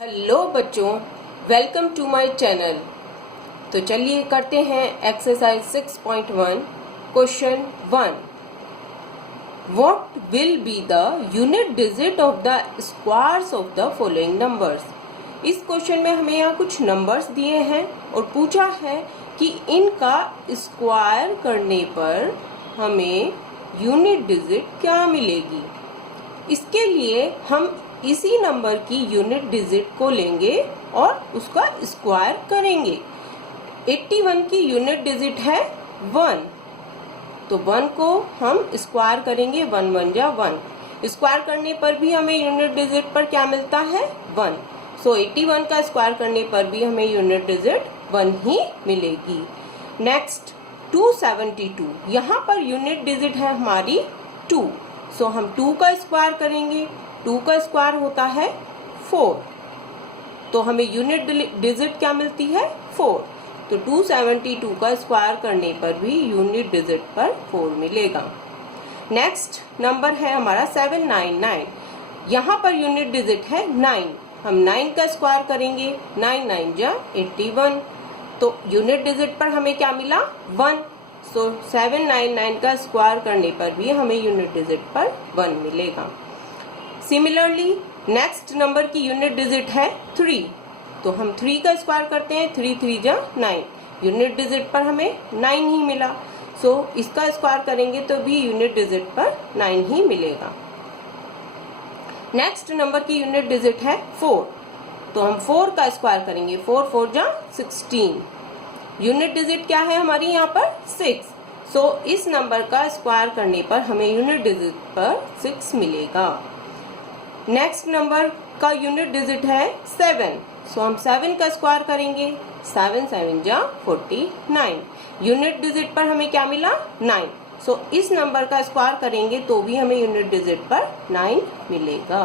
Hello बच्चों, welcome to my channel. तो चलिए करते हैं exercise 6.1 question 1। What will be the unit digit of the squares of the following numbers. इस question में हमें यहाँ कुछ नंबर्स दिए हैं और पूछा है कि इनका स्क्वायर करने पर हमें यूनिट डिजिट क्या मिलेगी। इसके लिए हम इसी नंबर की यूनिट डिजिट को लेंगे और उसका स्क्वायर करेंगे। 81 की यूनिट डिजिट है 1, तो 1 को हम स्क्वायर करेंगे। 1 1 जा 1, स्क्वायर करने पर भी हमें यूनिट डिजिट पर क्या मिलता है 1। सो 81 का स्क्वायर करने पर भी हमें यूनिट डिजिट 1 ही मिलेगी। नेक्स्ट 272, यहाँ पर यूनिट डिजिट है हमारी 2, सो हम 2 का स्क्वायर करेंगे। 2 का स्क्वायर होता है 4, तो हमें यूनिट डिजिट क्या मिलती है 4। तो 272 का स्क्वायर करने पर भी यूनिट डिजिट पर 4 मिलेगा। नेक्स्ट नंबर है हमारा 799, यहाँ पर यूनिट डिजिट है 9, हम 9 का स्क्वायर करेंगे। 9 9 जा 81, तो यूनिट डिजिट पर हमें क्या मिला 1। सो 799 का स्क्वायर करने पर भी हमें यूनिट डिजिट पर 1 मिलेगा। सिमिलरली नेक्स्ट नंबर की यूनिट डिजिट है 3, तो हम 3 का स्क्वायर करते हैं। 3 3 जा 9, यूनिट डिजिट पर हमें 9 ही मिला। सो इसका स्क्वायर करेंगे तो भी यूनिट डिजिट पर 9 ही मिलेगा। नेक्स्ट नंबर की यूनिट डिजिट है 4, तो हम 4 का स्क्वायर करेंगे। 4 4 जा 16, यूनिट डिजिट क्या है हमारी यहाँ पर 6। सो इस नंबर का स्क्वायर करने पर हमें यूनिट डिजिट पर 6 मिलेगा। नेक्स्ट नंबर का यूनिट डिजिट है 7, सो हम 7 का स्क्वायर करेंगे। 7 7 जा 49, यूनिट डिजिट पर हमें क्या मिला 9। सो इस नंबर का स्क्वायर करेंगे तो भी हमें यूनिट डिजिट पर 9 मिलेगा।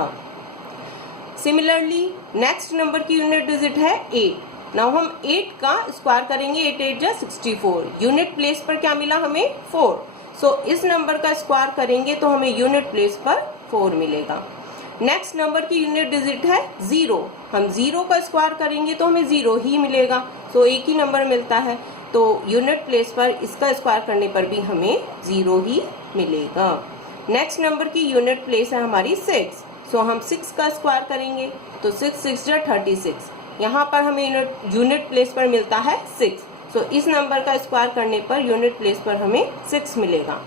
सिमिलरली नेक्स्ट नंबर की यूनिट डिजिट है 8। नाउ हम 8 का स्क्वायर करेंगे। 8 8 जा 64, यूनिट प्लेस पर क्या मिला हमें 4। सो इस नंबर का स्क्वायर करेंगे तो हमें यूनिट प्लेस पर 4 मिलेगा। नेक्स्ट नंबर की यूनिट डिजिट है 0, हम 0 का स्क्वायर करेंगे तो हमें 0 ही मिलेगा। सो एक ही नंबर मिलता है, तो यूनिट प्लेस पर इसका स्क्वायर करने पर भी हमें 0 ही मिलेगा। नेक्स्ट नंबर की यूनिट प्लेस है हमारी 6, सो हम 6 का स्क्वायर करेंगे तो 6 6 जा 36, यहाँ पर हमें यूनिट प्लेस पर मिलता है 6। सो इस नंबर का स्क्वायर करने पर यूनिट प्लेस पर हमें 6 मिलेगा।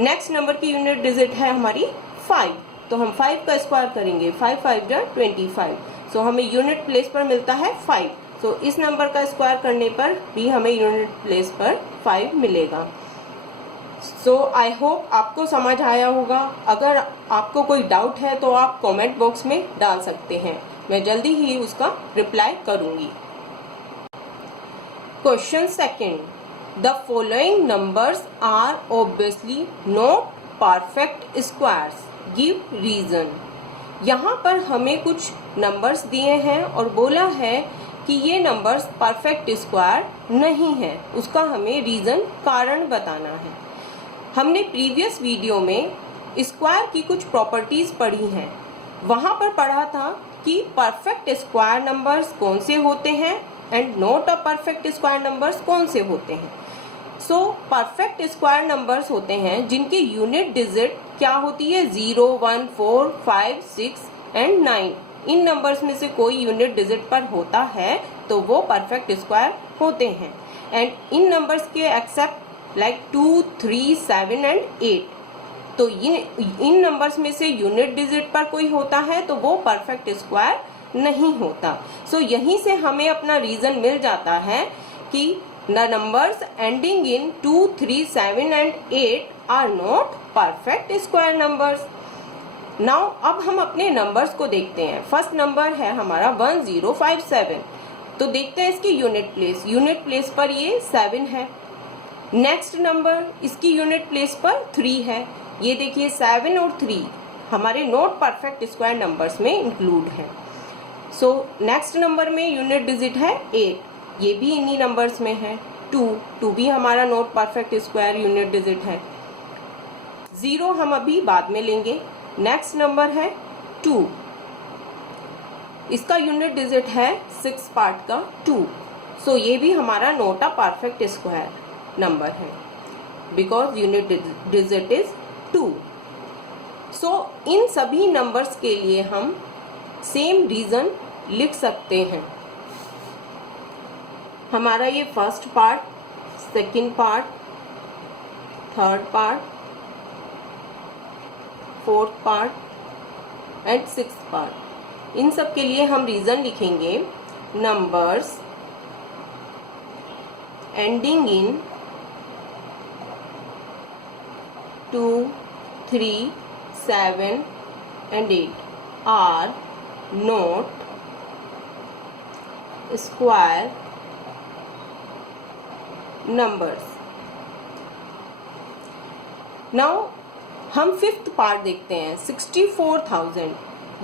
नेक्स्ट नंबर की यूनिट डिजिट है हमारी 5, तो हम 5 का स्क्वायर करेंगे। 5 5 जा 25, सो हमें यूनिट प्लेस पर मिलता है 5। सो इस नंबर का स्क्वायर करने पर भी हमें यूनिट प्लेस पर 5 मिलेगा। सो आई होप आपको समझ आया होगा। अगर आपको कोई डाउट है तो आप कमेंट बॉक्स में डाल सकते हैं, मैं जल्दी ही उसका रिप्लाई करूंगी। Question second, the following numbers are obviously not perfect squares, give reason. यहाँ पर हमें कुछ नंबर्स दिए हैं और बोला है कि ये नंबर्स परफेक्ट स्क्वायर नहीं है, उसका हमें रीजन कारण बताना है। हमने प्रीवियस वीडियो में स्क्वायर की कुछ प्रॉपर्टीज पढ़ी हैं, वहाँ पर पढ़ा था कि परफेक्ट स्क्वायर नंबर्स कौन से होते हैं and not a perfect square numbers कौन से होते हैं। सो परफेक्ट स्क्वायर नंबर्स होते हैं जिनकी यूनिट डिजिट क्या होती है 0 1 4 5 6 एंड 9। इन नंबर्स में से कोई यूनिट डिजिट पर होता है तो वो परफेक्ट स्क्वायर होते हैं। एंड इन नंबर्स के एक्सेप्ट लाइक 2 3 7 एंड 8, तो इन नंबर्स में से यूनिट डिजिट पर कोई होता है तो वो परफेक्ट स्क्वायर नहीं होता। सो यहीं से हमें अपना रीजन मिल जाता है कि the numbers ending in 2 3 7 and 8 are not perfect square numbers. Now अब हम अपने नंबर्स को देखते हैं। फर्स्ट नंबर है हमारा 1057, तो देखते हैं इसकी यूनिट प्लेस। यूनिट प्लेस पर ये 7 है। नेक्स्ट नंबर इसकी यूनिट प्लेस पर 3 है। ये देखिए 7 और 3 हमारे नॉट परफेक्ट स्क्वायर नंबर्स में इंक्लूड है। सो नेक्स्ट नंबर में यूनिट डिजिट है 8, ये भी इन्हीं नंबर्स में है। 2 भी हमारा not perfect square unit digit है। 0 हम अभी बाद में लेंगे। नेक्स्ट नंबर है 2, इसका यूनिट डिजिट है 6 पार्ट का 2, सो ये भी हमारा not a perfect square number है बिकॉज यूनिट डिजिट इज 2। सो इन सभी नंबर्स के लिए हम सेम रीजन लिख सकते हैं। हमारा ये first part, second part, third part, fourth part and sixth part, इन सब के लिए हम रीजन लिखेंगे numbers ending in 2, 3, 7 and 8 are not square numbers। Now हम फिफ्थ पार्ट देखते हैं 64,000।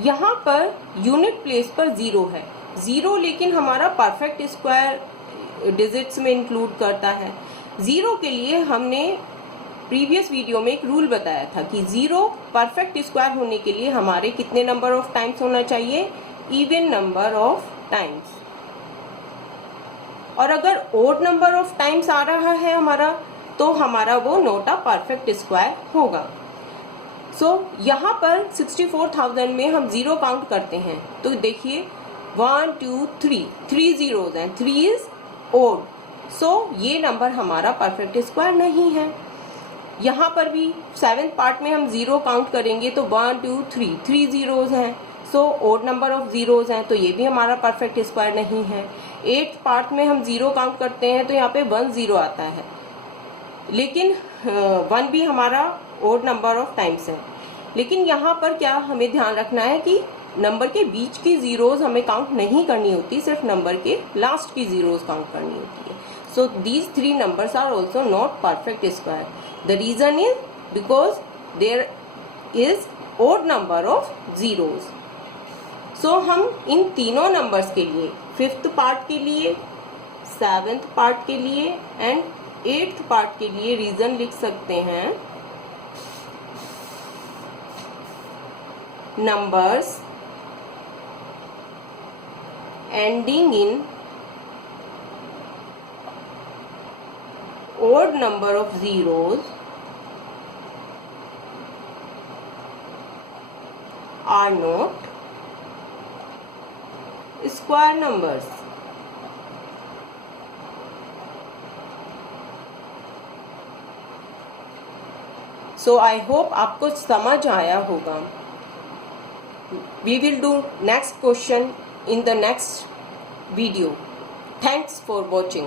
यहाँ पर यूनिट प्लेस पर 0 है, 0 लेकिन हमारा परफेक्ट स्क्वायर डिजिट्स में इंक्लूड करता है। 0 के लिए हमने प्रीवियस वीडियो में एक रूल बताया था कि 0 परफेक्ट स्क्वायर होने के लिए हमारे कितने नंबर ऑफ टाइम्स होना चाहिए, इवन नंबर ऑफ टाइम्स। और अगर ओड नंबर ऑफ टाइम्स आ रहा है हमारा, तो हमारा वो नॉट अ परफेक्ट स्क्वायर होगा। सो यहाँ पर 64,000 में हम 0 काउंट करते हैं, तो देखिए 1 2 3, 3 zeros हैं, 3 इज ओड, सो ये नंबर हमारा परफेक्ट स्क्वायर नहीं है। यहाँ पर भी 7th पार्ट में हम 0 काउंट करेंगे तो 1 2 3, 3 zeros हैं, सो ओड नंबर ऑफ जीरोज हैं, तो ये भी हमारा परफेक्ट स्क्वायर नहीं है। 8th पार्ट में हम 0 काउंट करते हैं तो यहाँ पे 1 0 आता है, लेकिन 1 भी हमारा ओड नंबर ऑफ टाइम्स है। लेकिन यहाँ पर क्या हमें ध्यान रखना है कि नंबर के बीच की जीरोज हमें काउंट नहीं करनी होती, सिर्फ नंबर के लास्ट की जीरोज काउंट करनी होती है। So these 3 numbers are also not perfect square. The reason is because there is odd number of zeros. So हम इन तीनों नंबर्स के लिए, 5th पार्ट के लिए, 7th पार्ट के लिए एंड 8th पार्ट के लिए रीजन लिख सकते हैं numbers ending in odd number of zeros are not square numbers। So I hope आपको समझ आया होगा। We will do next question in the next video. Thanks for watching.